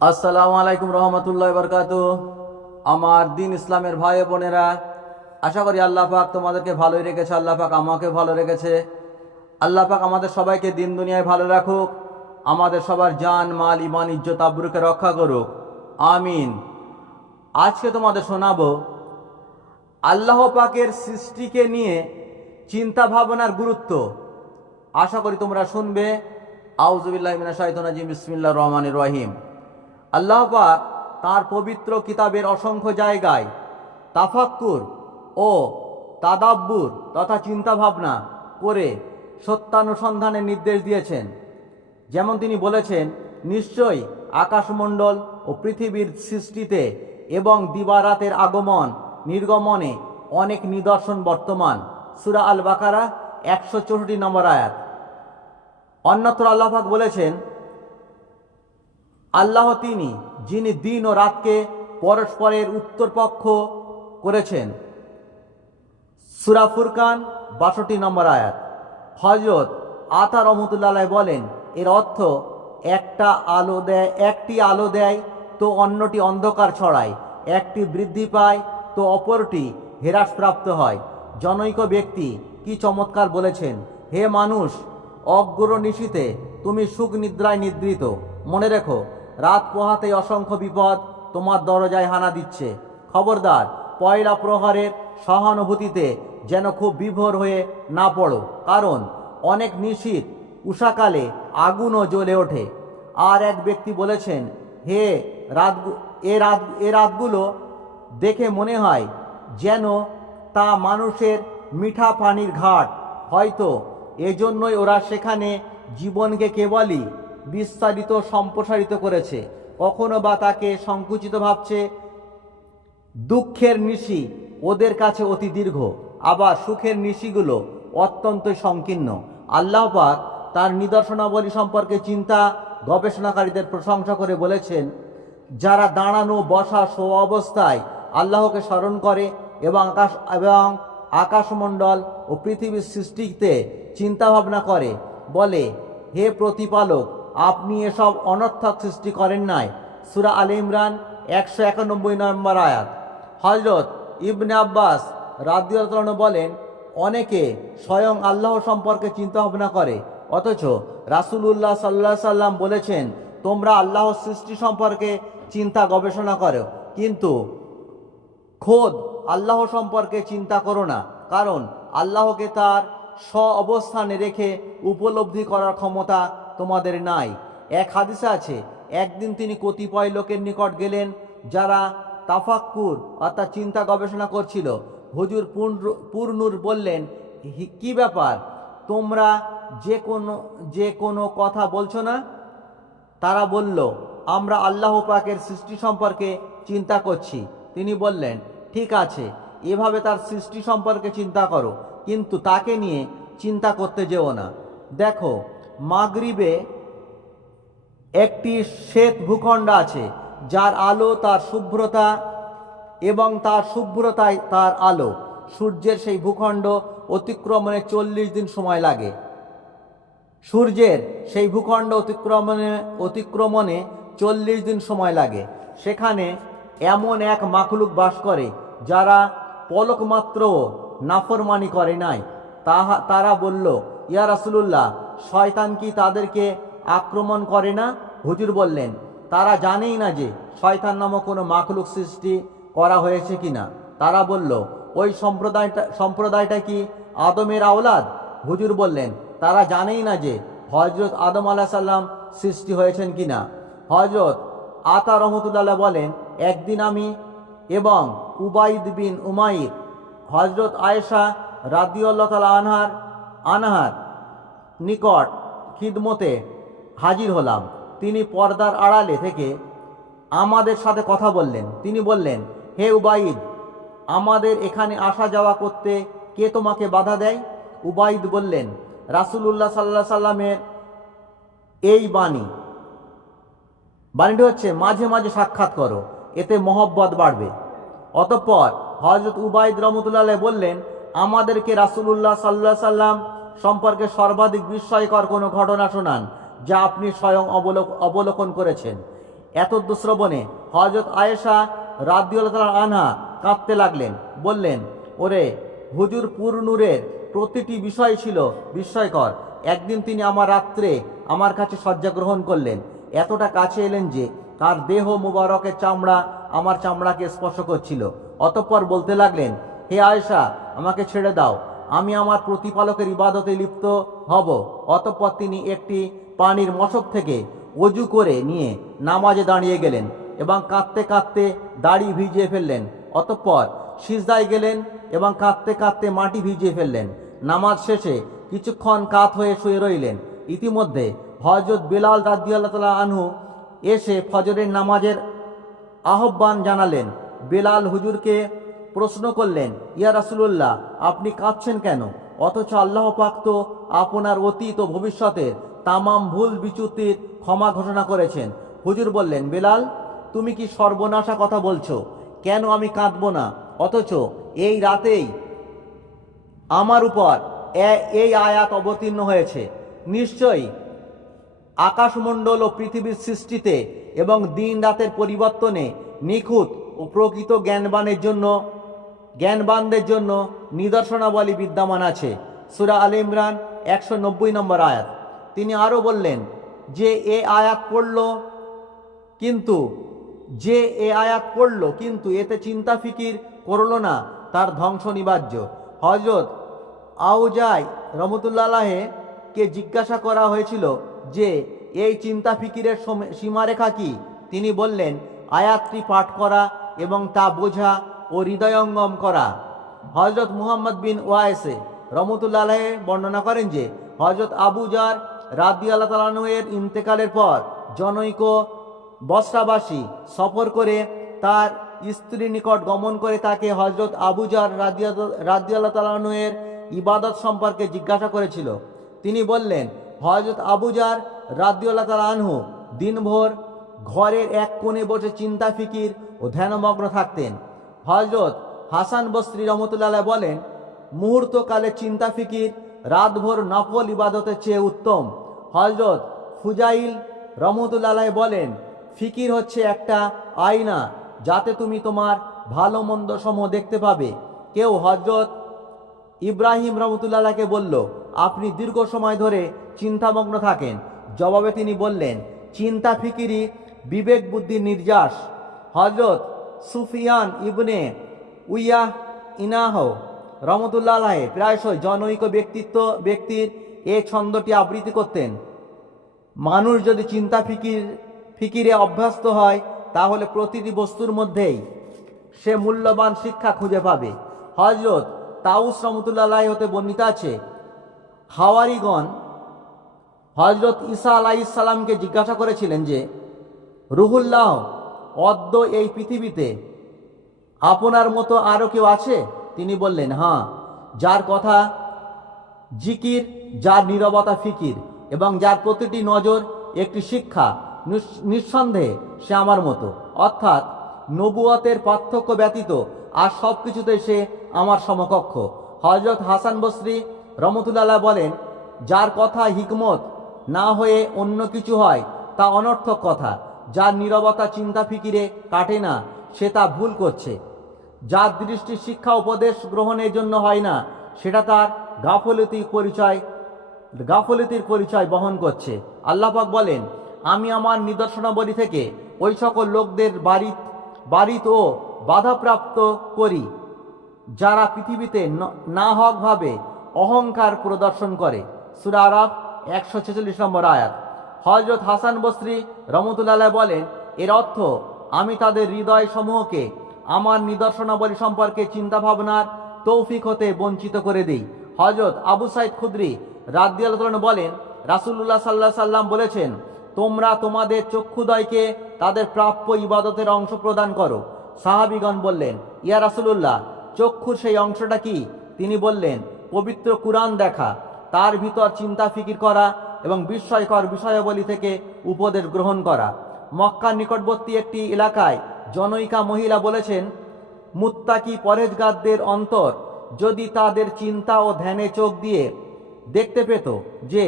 আসসালামু আলাইকুম রহমতুল্লাহ বরকাত আমার দিন ইসলামের ভাই বোনেরা, আশা করি আল্লাহ পাক তোমাদেরকে ভালোই রেখেছে, আল্লাহ পাক আমাকে ভালো রেখেছে। আল্লাহ পাক আমাদের সবাইকে দিন দুনিয়ায় ভালো রাখুক, আমাদের সবার জান, মাল, ইমান, ইজ্জত, আব্রুকে রক্ষা করুক। আমিন। আজকে তোমাদের শোনাবো, আল্লাহ পাকের সৃষ্টিকে নিয়ে চিন্তা ভাবনার গুরুত্ব। আশা করি তোমরা শুনবে। আউজুবিল্লাহ মিনা শাহিদাজিম বিসমিল্লা রহমানির রহিম। আল্লাহ পাক তাঁর পবিত্র কিতাবের অসংখ্য জায়গায় তাফাক্কুর ও তাদাব্বুর তথা চিন্তাভাবনা করে সত্যানুসন্ধানের নির্দেশ দিয়েছেন। যেমন তিনি বলেছেন, নিশ্চয়ই আকাশমণ্ডল ও পৃথিবীর সৃষ্টিতে এবং দিবারাতের আগমন নির্গমনে অনেক নিদর্শন বর্তমান। সুরা আল বাকারা একশো চৌষট্টি নম্বর আয়াত। অন্যত্র আল্লাহাক বলেছেন আল্লাহ তিনি, যিনি দিন ও রাতকে পরস্পরের উত্তরপক্ষ করেছেন। সুরা ফুরকান বাষট্টি নম্বর আয়াত। হজরত আতা রহমতুল্লাহ বলেন, এর অর্থ, একটা আলো দেয়, একটি আলো দেয়, তো অন্যটি অন্ধকার ছড়ায়। একটি বৃদ্ধি পায়, তো অপরটি হ্রাসপ্রাপ্ত হয়। জনৈক ব্যক্তি কি চমৎকার বলেছেন, হে মানুষ, অগ্রনিশীতে তুমি সুখ নিদ্রায় নিদ্রিত। মনে রেখো রাত পোহাতে অসংখ্য বিপদ তোমার দরজায় হানা দিচ্ছে। খবরদার, পয়লা প্রহরের সহানুভূতিতে যেন খুব বিভোর হয়ে না পড়ো, কারণ অনেক নিশীত উষাকালে আগুনও জ্বলে ওঠে। আর এক ব্যক্তি বলেছেন, হে রাত এ রাত, এ রাতগুলো দেখে মনে হয় যেন তা মানুষের মিঠা পানির ঘাট। হয়তো এজন্যই ওরা সেখানে জীবনকে কেবলই বিস্তারিত সম্প্রসারিত করেছে। কখনো বা তাকে সংকুচিত ভাবছে, দুঃখের নিশি ওদের কাছে অতি দীর্ঘ। আবার সুখের নিশিগুলো অত্যন্ত সংকীর্ণ। আল্লাহপাক তার নিদর্শনাবলী সম্পর্কে চিন্তা গবেষণাকারীদের প্রশংসা করে বলেছেন, যারা দাঁড়ানো, বসা শো অবস্থায় আল্লাহকে স্মরণ করে এবং আকাশ, এবং আকাশমণ্ডল ও পৃথিবীর সৃষ্টিতে চিন্তাভাবনা করে, বলে, হে প্রতিপালক আপনি এসব অনর্থক সৃষ্টি করেন নাই। সুরা আল ইমরান একশো একানব্বই নম্বর আয়াত। হজরত ইবনে আব্বাস রাদিয়াল্লাহু বলেন, অনেকে স্বয়ং আল্লাহ সম্পর্কে চিন্তা ভাবনা করে। অথচ রাসূলুল্লাহ সাল্লাহ সাল্লাম বলেছেন, তোমরা আল্লাহর সৃষ্টি সম্পর্কে চিন্তা গবেষণা করো। কিন্তু খোদ আল্লাহ সম্পর্কে চিন্তা করো না। কারণ আল্লাহকে তার স্ব অবস্থানে রেখে উপলব্ধি করার ক্ষমতা তোমাদের নাই। এক হাদিসে আছে, একদিন তিনি কতিপয় লোকের নিকট গেলেন, যারা তাফাক্কুর, অর্থাৎ চিন্তা গবেষণা করছিল। হুজুর পূর্ণ- পূর্ণুর বললেন, "হি- কি ব্যাপার? তোমরা যে কোনো যে কোনো কথা বলছো না? তারা বলল, আমরা আল্লাহ পাকের সৃষ্টি সম্পর্কে চিন্তা করছি। তিনি বললেন, ঠিক আছে, এভাবে তার সৃষ্টি সম্পর্কে চিন্তা করো, কিন্তু তাকে নিয়ে চিন্তা করতে যেও না। দেখো মাগরিবে একটি শ্বেত ভূখণ্ড আছে, যার আলো তার শুভ্রতা এবং তার শুভ্রতায় তার আলো। সূর্যের সেই ভূখণ্ড অতিক্রমণে চল্লিশ দিন সময় লাগে। সূর্যের সেই ভূখণ্ড অতিক্রমণে অতিক্রমণে চল্লিশ দিন সময় লাগে। সেখানে এমন এক মাখলুক বাস করে, যারা পলক মাত্র নাফরমানি করে নাই। তাহা, তারা বলল ইয়া রাসুলুল্লাহ, শয়তান কি তাদেরকে আক্রমণ করে না? হুজুর বললেন, তারা জানেই না যে শয়তান নামক কোনো মাখলুক সৃষ্টি করা হয়েছে কিনা। তারা বলল, ওই সম্প্রদায়টা সম্প্রদায়টা কি আদমের আওলাদ? হুজুর বললেন, তারা জানেই না যে হজরত আদম আলাহ সাল্লাম সৃষ্টি হয়েছেন কি না হজরত আতা রহমতুল্লাহ বলেন, একদিন আমি এবং উবাইদ বিন উমাইর হজরত আয়েশা রাদিউল্লাহ তালা আনহার আনহার নিকট খিদমতে হাজির হলাম। তিনি পর্দার আড়ালে থেকে আমাদের সাথে কথা বললেন। তিনি বললেন, হে উবাইদ, আমাদের এখানে আসা যাওয়া করতে কে তোমাকে বাধা দেয়? উবাইদ বললেন, রাসূলুল্লাহ সাল্লাহ সাল্লামের এই বাণী, বাণীটি হচ্ছে, মাঝে মাঝে সাক্ষাৎ করো, এতে মহব্বত বাড়বে। অতঃপর হজরত উবাইদ রহমতুল্লাহ বললেন, আমাদেরকে রাসূলুল্লাহ সাল্লাহ সাল্লাম সম্পর্কে সর্বাধিক বিস্ময়কর কোনো ঘটনা শোনান, যা আপনি স্বয়ং অবলোক অবলোকন করেছেন। এত দুশ্রবণে হজরত আয়েশা রাদিউল্লাহ আনহা কাঁদতে লাগলেন, বললেন, ওরে, হুজুর পুরনুরের প্রতিটি বিষয় ছিল বিস্ময়কর। একদিন তিনি আমার রাত্রে আমার কাছে শয্যা গ্রহণ করলেন। এতটা কাছে এলেন যে তার দেহ মুবারকের চামড়া আমার চামড়াকে স্পর্শ করছিল। অতঃপর বলতে লাগলেন, হে আয়েশা, আমাকে ছেড়ে দাও। আমি আমার প্রতিপালকের ইবাদতে লিপ্ত হব। অতঃপর তিনি একটি পানির মশক থেকে অজু করে নিয়ে নামাজে দাঁড়িয়ে গেলেন এবং কাঁদতে কাঁদতে দাড়ি ভিজিয়ে ফেললেন। অতঃপর সিজদায় গেলেন এবং কাঁদতে কাঁদতে মাটি ভিজিয়ে ফেললেন। নামাজ শেষে কিছুক্ষণ কাত হয়ে শুয়ে রইলেন। ইতিমধ্যে হজরত বেলাল রাদিয়াল্লাহ তালা আনহু এসে ফজরের নামাজের আহ্বান জানালেন। বেলাল হুজুরকে প্রশ্ন করলেন, ইয়া রাসুলুল্লাহ, আপনি কাঁদছেন কেন? অথচ আল্লাহ পাক তো আপনার অতীত ও ভবিষ্যতের তামাম ভুল বিচ্যুতির ক্ষমা ঘোষণা করেছেন। হুজুর বললেন, বেলাল, তুমি কি সর্বনাশা কথা বলছো? কেন আমি কাঁদব না? অথচ এই রাতেই আমার উপর এই আয়াত অবতীর্ণ হয়েছে। নিশ্চয়ই আকাশমণ্ডল ও পৃথিবীর সৃষ্টিতে এবং দিন রাতের পরিবর্তনে নিখুঁত ও প্রকৃত জ্ঞানবানের জন্য জ্ঞানবানদের জন্য নিদর্শনাবলী বিদ্যমান আছে। সুরা আল ইমরান একশো নব্বই নম্বর আয়াত। তিনি আরও বললেন, যে এ আয়াত পড়ল কিন্তু, যে এ আয়াত পড়ল কিন্তু এতে চিন্তা ফিকির করল না, তার ধ্বংস নিবার্য হজরত আউজাই রহমতুল্লাহে কে জিজ্ঞাসা করা হয়েছিল যে, এই চিন্তা ফিকিরের সীমারেখা কি? তিনি বললেন, আয়াতটি পাঠ করা এবং তা বোঝা ও হৃদয়ঙ্গম করা। হজরত মুহাম্মদ বিন ওয়াইসে রহমতুল্লাহ বর্ণনা করেন যে হজরত আবুজার রাদি আল্লাহ তালানুয়ের ইন্তেকালের পর জনৈক বস্রাবাসী সফর করে তার স্ত্রীর নিকট গমন করে তাকে হজরত আবুজার রাদি আল্লাহ তালানুয়ের ইবাদত সম্পর্কে জিজ্ঞাসা করেছিল। তিনি বললেন হজরত আবুজার রাদিউল্লাহ তালা আনহু দিনভর ঘরের এক কোণে বসে চিন্তা ফিকির ও ধ্যানমগ্ন থাকতেন। হজরত হাসান বস্ত্রী রহমতুল্লাহ বলেন, মুহূর্তকালে চিন্তা ফিকির, রাতভর নকল ইবাদতের চেয়ে উত্তম। হজরত ফুজাইল রহমতুল্লাহ বলেন, ফিকির হচ্ছে একটা আয়না, যাতে তুমি তোমার ভালো মন্দ সমূহ দেখতে পাবে। কেউ হজরত ইব্রাহিম রহমতুল্লাহকে বলল, আপনি দীর্ঘ সময় ধরে চিন্তামগ্ন থাকেন। জবাবে তিনি বললেন, চিন্তা ফিকিরি বিবেক বুদ্ধির নির্যাস। হজরত সুফিয়ান ইবনে উইয়া ইনাহ রহমতুল্লাহ প্রায়শই জনৈক ব্যক্তিত্ব, ব্যক্তির এ ছন্দটি আবৃত্তি করতেন। মানুষ যদি চিন্তা ফিকির, ফিকিরে অভ্যস্ত হয়, তাহলে প্রতিটি বস্তুর মধ্যেই সে মূল্যবান শিক্ষা খুঁজে পাবে। হজরত তাউস রহমতুল্লাহ হতে বর্ণিত আছে, হাওয়ারিগণ হজরত ঈসা আলাইসাল্লামকে জিজ্ঞাসা করেছিলেন যে, রুহুল্লাহ অদ্য এই পৃথিবীতে আপনার মতো আরও কেউ আছে? তিনি বললেন হ্যাঁ যার কথা জিকির, যার নীরবতা ফিকির এবং যার প্রতিটি নজর একটি শিক্ষা, নিস- নিঃসন্দেহে সে আমার মতো। অর্থাৎ নবুয়তের পার্থক্য ব্যতীত আর সব কিছুতে সে আমার সমকক্ষ। হজরত হাসান বসরি রহমতুল্লাহ বলেন, যার কথা হিকমত না হয়ে অন্য কিছু হয়, তা অনর্থক কথা। যার নীরবতা চিন্তা ফিকিরে কাটে না, সে তা ভুল করছে। যার দৃষ্টি শিক্ষা উপদেশ গ্রহণের জন্য হয় না, সেটা তার গাফলতির পরিচয় গাফলতির পরিচয় বহন করছে। আল্লাপাক বলেন, আমি আমার নিদর্শনাবলী থেকে ওই সকল লোকদের বাড়ি, বাড়িত ও বাধাপ্রাপ্ত করি, যারা পৃথিবীতে না হকভাবে অহংকার প্রদর্শন করে। সুরা আরাফ একশো ছেচল্লিশ নম্বর আয়াত। হজরত হাসান বস্রি রহমতুল্লাহ বলেন, এর অর্থ, আমি তাদের হৃদয় সমূহকে আমার নিদর্শনাবলী সম্পর্কে চিন্তা ভাবনার তৌফিক হতে বঞ্চিত করে দিই। হজরত আবু সাইদ খুদ্রি রাদ্দি রাদিয়াল বলেন রাসুল্লাহ সাল্লাহ সাল্লাম বলেছেন, তোমরা তোমাদের চক্ষুদয়কে তাদের প্রাপ্য ইবাদতের অংশ প্রদান করো। সাহাবিগণ বললেন, ইয়া রাসুলুল্লাহ, চক্ষুর সেই অংশটা কি? তিনি বললেন, পবিত্র কুরআন দেখা, তার ভিতর চিন্তা ফিকির করা এবং বিস্ময়কর বিষয়াবলী থেকে উপদেশ গ্রহণ করা। মক্কার নিকটবর্তী একটি এলাকায় জনৈকা মহিলা বলেছেন, মুত্তাকি পরেজগারদের অন্তর যদি তাদের চিন্তা ও ধ্যানে চোখ দিয়ে দেখতে পেত যে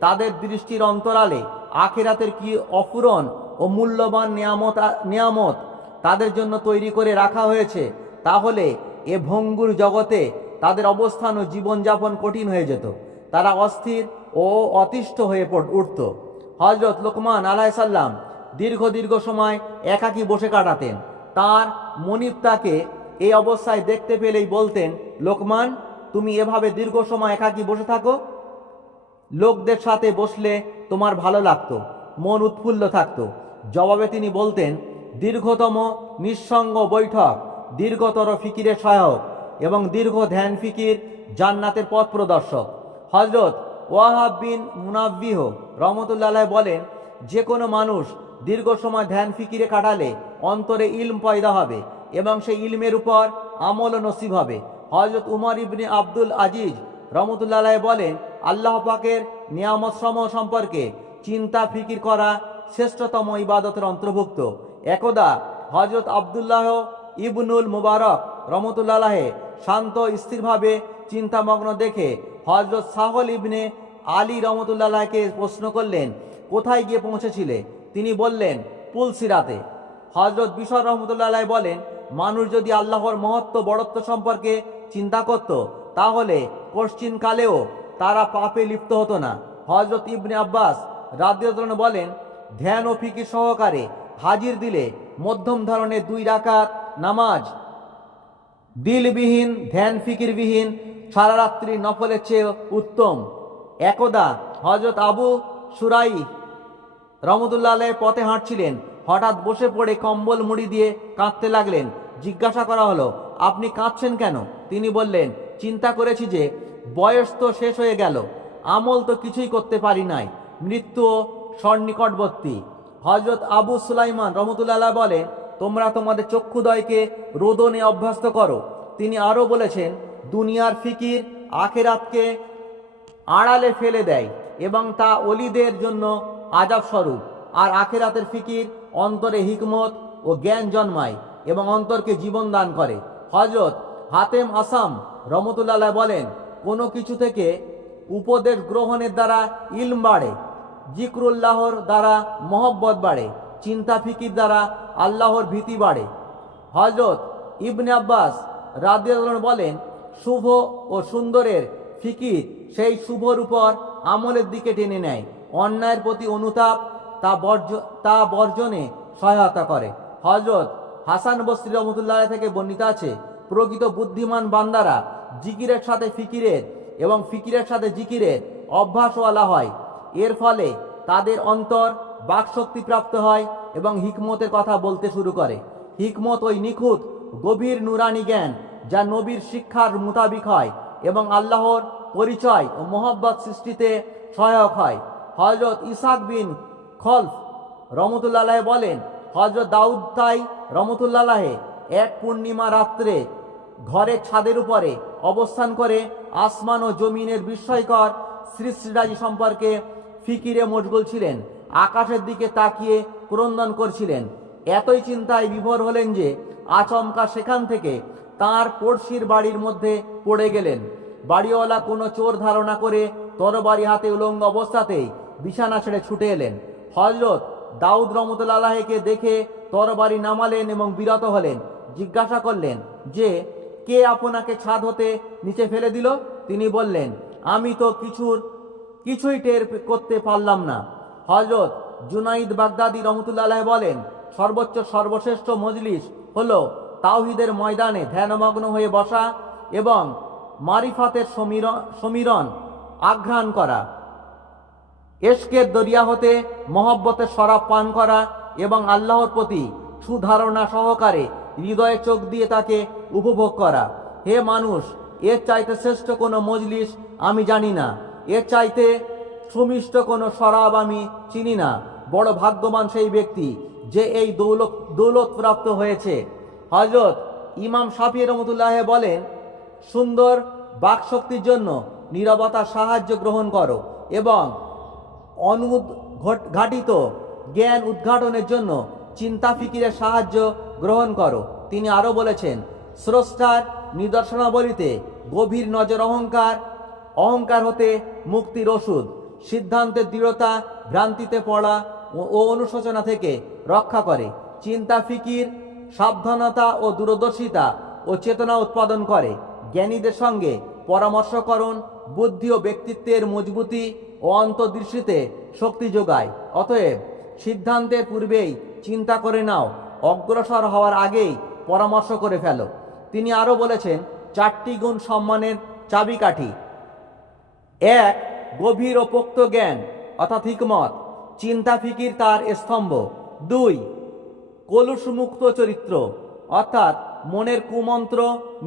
তাদের দৃষ্টির অন্তরালে আখেরাতের কি অফুরন ও ও মূল্যবান নিয়ামত নিয়ামত তাদের জন্য তৈরি করে রাখা হয়েছে, তাহলে এ ভঙ্গুর জগতে তাদের অবস্থান ও জীবনযাপন কঠিন হয়ে যেত। তারা অস্থির ও অতিষ্ঠ হয়ে পড়, উঠত। হজরত লোকমান আলাইসাল্লাম দীর্ঘ দীর্ঘ সময় একাকী বসে কাটাতেন। তার মনিব তাকে এই অবস্থায় দেখতে পেলেই বলতেন, লোকমান, তুমি এভাবে দীর্ঘ সময় একাকী বসে থাকো। লোকদের সাথে বসলে তোমার ভালো লাগতো, মন উৎফুল্ল থাকত। জবাবে তিনি বলতেন, দীর্ঘতম নিঃসঙ্গ বৈঠক, দীর্ঘতর ফিকিরের সহায়ক এবং দীর্ঘ ধ্যান ফিকির জান্নাতের পথ প্রদর্শক। হজরত ওয়াহাব বিন মুনাব্বিহ রহমতুল্লাহ বলেন, যে কোনো মানুষ দীর্ঘ সময় ধ্যান ফিকিরে কাটালে অন্তরে ইলম পয়দা হবে এবং সেই ইলমের উপর আমল নসিব হবে। হজরত উমর ইবনে আব্দুল আজিজ রহমতুল্লাহ বলেন, আল্লাহ পাকের নিয়ামত সম্পর্কে চিন্তা ফিকির করা শ্রেষ্ঠতম ইবাদতের অন্তর্ভুক্ত। একদা হজরত আবদুল্লাহ ইবনুল মুবারক রহমতুল্লাহে শান্ত স্থিরভাবে চিন্তামগ্ন দেখে হজরত সাহল ইবনে আলী রহমতুল্লাহকে প্রশ্ন করলেন, কোথায় গিয়ে পৌঁছেছিলে? তিনি বললেন পুলসিরাতে হজরত বিশর রহমতুল্লাহ বলেন, মানুষ যদি আল্লাহর মহত্ব বড়ত্ব সম্পর্কে চিন্তা করত, তাহলে পশ্চিমকালেও তারা পাপে লিপ্ত হতো না। হজরত ইবনে আব্বাস রাদিয়াতুল্লাহ বলেন, ধ্যান ও ফিকির সহকারে হাজির দিলে মধ্যম ধরনের দুই রাকাত নামাজ। দিলবিহীন, ধ্যান ফিকিরবিহীন সারা রাত্রি নফলের চেয়ে উত্তম। একদা হজরত আবু সুরাই রহমতুল্লাহ পথে হাঁটছিলেন। হঠাৎ বসে পড়ে কম্বল মুড়ি দিয়ে কাঁদতে লাগলেন। জিজ্ঞাসা করা হলো, আপনি কাঁদছেন কেন? তিনি বললেন, চিন্তা করেছি যে বয়স তো শেষ হয়ে গেল, আমল তো কিছুই করতে পারি নাই, মৃত্যু সন্নিকটবর্তী হজরত আবু সুলাইমান রহমতুল্লাহ বলেন, তোমরা তোমাদের চক্ষুদয়কে রোদনে অভ্যস্ত করো। তিনি আরও বলেছেন দুনিয়ার ফিকির আখেরাতকে আড়ালে ফেলে দেয় এবং তা অলিদের জন্য আজাব স্বরূপ আর আখেরাতের ফিকির অন্তরে হিকমত ও জ্ঞান জন্মায় এবং অন্তরকে জীবন দান করে। হজরত হাতেম আসাম রহমতুল্লাহ বলেন, কোনো কিছু থেকে উপদেশ গ্রহণের দ্বারা ইলম বাড়ে, জিক্রুল্লাহর দ্বারা মহব্বত বাড়ে, চিন্তা ফিকির দ্বারা আল্লাহর ভীতি বাড়ে। হজরত ইবনে আব্বাস রাদিয়াল্লাহু বলেন শুভ ও সুন্দরের ফিকির সেই শুভর উপর আমলের দিকে টেনে নেয়। অন্যায়ের প্রতি অনুতাপ তা বর্জ, তা বর্জনে সহায়তা করে। হজরত হাসান বস্রি রহমতুল্লাহ থেকে বর্ণিত আছে, প্রকৃত বুদ্ধিমান বান্দারা জিকিরের সাথে ফিকিরের এবং ফিকিরের সাথে জিকিরের অভ্যাসওয়ালা হয়। এর ফলে তাদের অন্তর বাকশক্তি প্রাপ্ত হয় এবং হিকমতের কথা বলতে শুরু করে। হিকমত ওই নিখুঁত, গভীর নুরানি জ্ঞান যা নবীর শিক্ষার মোতাবিক হয় এবং আল্লাহর পরিচয় ও মোহব্বত সৃষ্টিতে সহায়ক হয়। হজরত ইসাক বিন খলফ রহমতুল্লাহ বলেন হজরত দাউদ তাই রহমতুল্লাহ এক পূর্ণিমা রাত্রে ঘরের ছাদের উপরে অবস্থান করে আসমান ও জমিনের বিস্ময়কর সৃষ্টিরাজি সম্পর্কে ফিকিরে মশগুল ছিলেন, আকাশের দিকে তাকিয়ে ক্রন্দন করছিলেন। এতই চিন্তায় বিভোর হলেন যে আচমকা সেখান থেকে তার পড়শির বাড়ির মধ্যে পড়ে গেলেন। বাড়িওয়ালা কোনো চোর ধারণা করে তরবারি হাতে উলঙ্গ অবস্থাতেই বিছানা ছেড়ে ছুটে এলেন। হজরত দাউদ রহমতুল্লাহকে দেখে তরবারি নামালেন এবং বিরত হলেন। জিজ্ঞাসা করলেন, যে কে আপনাকে ছাদ হতে নিচে ফেলে দিল? তিনি বললেন, আমি তো কিছুর, কিছুই টের করতে পারলাম না। হজরত জুনাইদ বাগদাদি রহমতুল্লাহ বলেন, সর্বোচ্চ সর্বশ্রেষ্ঠ মজলিস হলো তাওহিদের ময়দানে ধ্যানমগ্ন হয়ে বসা এবং মারিফাতের সমীরণ সমীরণ আঘ্রাণ করা। এশকের দরিয়া হতে মহব্বতের শরাব পান করা এবং আল্লাহর প্রতি সুধারণা সহকারে হৃদয়ে চোখ দিয়ে তাকে উপভোগ করা। হে মানুষ, এর চাইতে শ্রেষ্ঠ কোনো মজলিস আমি জানি না। এর চাইতে সুমিষ্ট কোনো শরাব আমি চিনি না। বড় ভাগ্যবান সেই ব্যক্তি যে এই দৌলত দৌলত প্রাপ্ত হয়েছে। হজরত ইমাম শাফি রহমতুল্লাহ বলেন, সুন্দর বাকশক্তির জন্য নিরবতার সাহায্য গ্রহণ করো এবং অনুদ্ঘাটিত জ্ঞান উদ্ঘাটনের জন্য চিন্তা ফিকিরের সাহায্য গ্রহণ করো। তিনি আরও বলেছেন, স্রষ্টার নিদর্শনাবলিতে গভীর নজর অহংকার অহংকার হতে মুক্তির ওষুধ, সিদ্ধান্তের দৃঢ়তা ভ্রান্তিতে পড়া ও অনুশোচনা থেকে রক্ষা করে। চিন্তা ফিকির সাবধানতা ও দূরদর্শিতা ও চেতনা উৎপাদন করে। জ্ঞানীদের সঙ্গে পরামর্শকরণ বুদ্ধি ও ব্যক্তিত্বের মজবুতি ও অন্তর্দৃষ্টিতে শক্তি যোগায়। অতএব সিদ্ধান্তের পূর্বেই চিন্তা করে নাও, অগ্রসর হওয়ার আগেই পরামর্শ করে ফেলো। তিনি আরও বলেছেন, চারটি গুণ সম্মানের চাবিকাঠি। এক, গভীর ও পোক্ত জ্ঞান, অর্থাৎ হিকমত। চিন্তা ফিকির তার স্তম্ভ। দুই কলুষমুক্ত চরিত্র, অর্থাৎ মনের কুমন্ত্র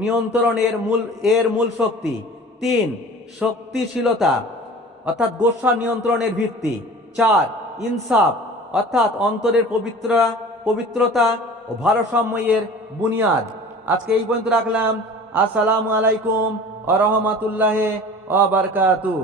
নিয়ন্ত্রণের মূল, এর মূল শক্তি। তিন, শক্তিশীলতা, অর্থাৎ গোসা নিয়ন্ত্রণের ভিত্তি। চার, ইনসাফ, অর্থাৎ অন্তরের পবিত্র, পবিত্রতা ও ভারসাম্যের বুনিয়াদ। আজকে এই পর্যন্ত রাখলাম। আসসালামু আলাইকুম আ রহমাতুল্লাহ আ বারকাতু